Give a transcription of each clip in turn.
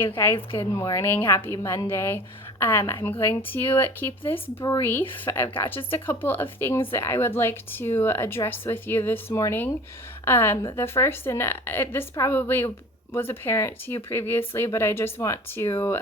Hey, you guys, good morning. Happy Monday. I'm going to keep this brief. I've got just a couple of things that I would like to address with you this morning. The first, and this probably was apparent to you previously, but I just want to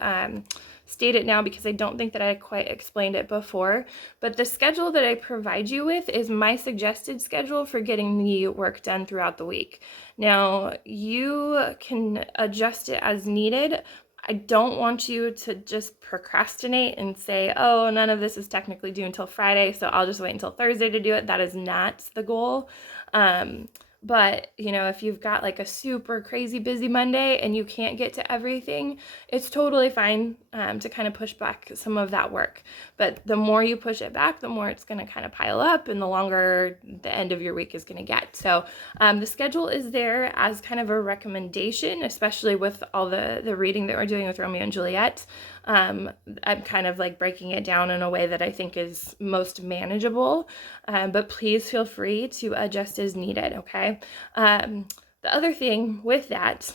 state it now because I don't think that I quite explained it before. But the schedule that I provide you with is my suggested schedule for getting the work done throughout the week. Now, you can adjust it as needed. I don't want you to just procrastinate and say, oh, none of this is technically due until Friday, so I'll just wait until Thursday to do it. That is not the goal. But, if you've got like a super crazy busy Monday and you can't get to everything, it's totally fine to kind of push back some of that work. But the more you push it back, the more it's going to kind of pile up and the longer the end of your week is going to get. So the schedule is there as kind of a recommendation, especially with all the reading that we're doing with Romeo and Juliet. I'm kind of like breaking it down in a way that I think is most manageable, but please feel free to adjust as needed, okay? The other thing with that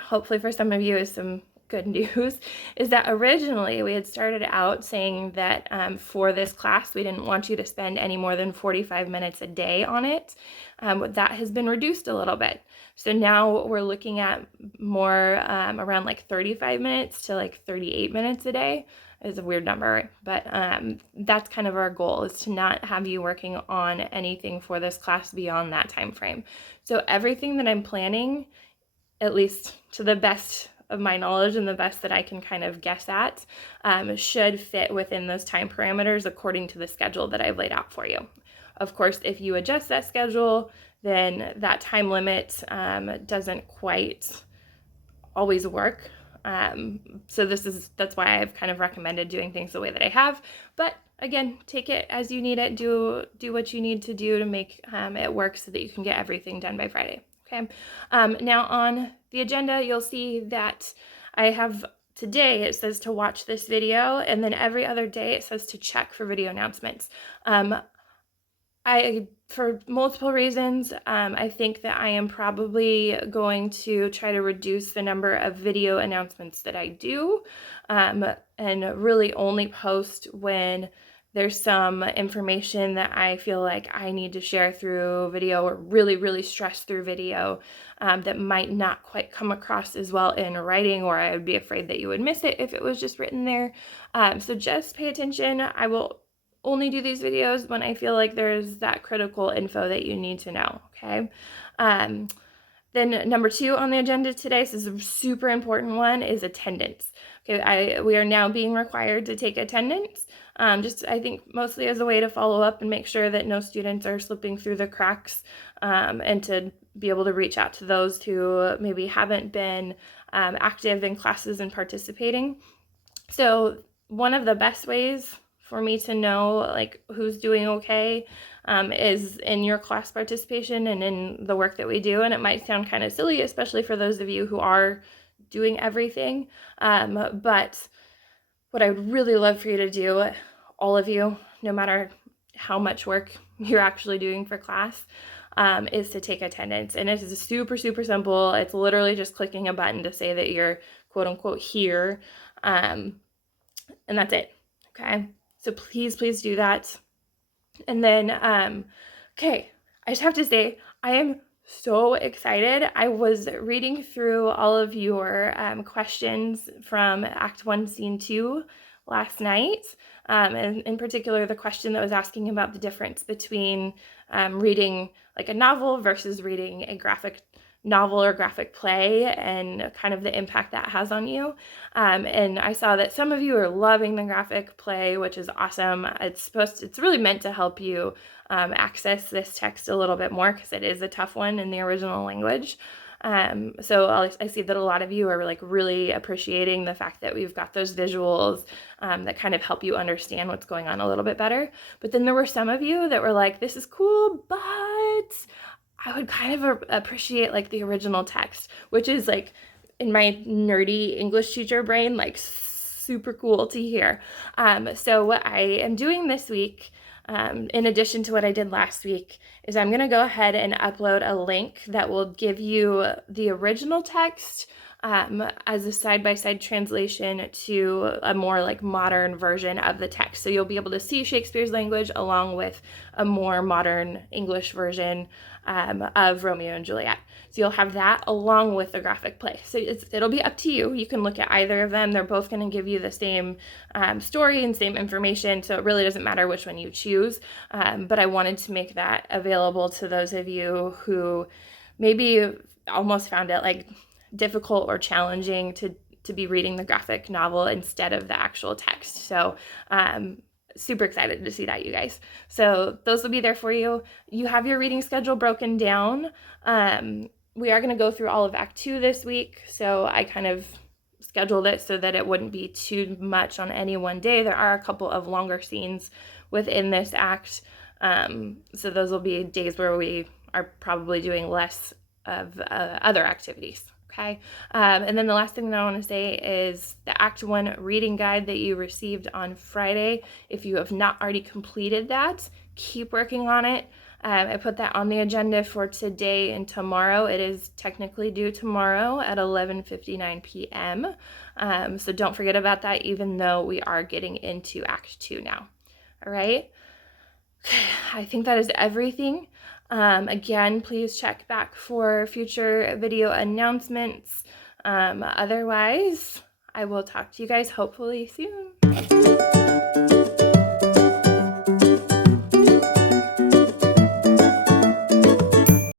hopefully for some of you is some good news, is that originally we had started out saying that for this class, we didn't want you to spend any more than 45 minutes a day on it. That has been reduced a little bit. So now we're looking at more around like 35 minutes to like 38 minutes a day. Is a weird number, but that's kind of our goal, is to not have you working on anything for this class beyond that time frame. So everything that I'm planning, at least to the best of my knowledge and the best that I can kind of guess at, should fit within those time parameters according to the schedule that I've laid out for you. Of course, if you adjust that schedule, then that time limit doesn't quite always work. So that's why I've kind of recommended doing things the way that I have. But again, take it as you need it. Do what you need to do to make it work so that you can get everything done by Friday. Okay. Now on the agenda, you'll see that I have today, it says to watch this video, and then every other day it says to check for video announcements. For multiple reasons, I think that I am probably going to try to reduce the number of video announcements that I do, and really only post when there's some information that I feel like I need to share through video, or really, really stress through video, that might not quite come across as well in writing, or I would be afraid that you would miss it if it was just written there. So just pay attention. I will only do these videos when I feel like there's that critical info that you need to know, okay? Then number 2 on the agenda today, so this is a super important one, is attendance. Okay, we are now being required to take attendance, just I think mostly as a way to follow up and make sure that no students are slipping through the cracks, and to be able to reach out to those who maybe haven't been active in classes and participating. So one of the best ways for me to know like who's doing okay is in your class participation and in the work that we do. And it might sound kind of silly, especially for those of you who are doing everything. But what I would really love for you to do, all of you, no matter how much work you're actually doing for class, is to take attendance. And it is super, super simple. It's literally just clicking a button to say that you're quote unquote here. And that's it. Okay. So please, please do that. And then, okay, I just have to say, I am so excited. I was reading through all of your questions from Act 1, Scene 2 last night, and in particular, the question that was asking about the difference between reading like a novel versus reading a graphic novel or graphic play, and kind of the impact that has on you. And I saw that some of you are loving the graphic play, which is awesome. It's really meant to help you access this text a little bit more, because it is a tough one in the original language. So I see that a lot of you are like really appreciating the fact that we've got those visuals that kind of help you understand what's going on a little bit better. But then there were some of you that were like, this is cool, but I would kind of appreciate like the original text, which is like in my nerdy English teacher brain, like super cool to hear. So what I am doing this week in addition to what I did last week, is I'm going to go ahead and upload a link that will give you the original text as a side-by-side translation to a more like modern version of the text. So you'll be able to see Shakespeare's language along with a more modern English version of Romeo and Juliet. So you'll have that along with the graphic play. So it'll be up to you. You can look at either of them. They're both going to give you the same story and same information. So it really doesn't matter which one you choose. But I wanted to make that available to those of you who maybe almost found it like difficult or challenging to be reading the graphic novel instead of the actual text. So super excited to see that, you guys. So those will be there for you. You have your reading schedule broken down. We are going to go through all of Act 2 this week, so I kind of scheduled it so that it wouldn't be too much on any one day. There are a couple of longer scenes within this act, so those will be days where we are probably doing less of other activities. Okay, and then the last thing that I want to say is the Act 1 reading guide that you received on Friday. If you have not already completed that, keep working on it. I put that on the agenda for today and tomorrow. It is technically due tomorrow at 11:59 p.m. So don't forget about that, even though we are getting into Act 2 now. All right. Okay, I think that is everything. Again, please check back for future video announcements. Otherwise, I will talk to you guys hopefully soon.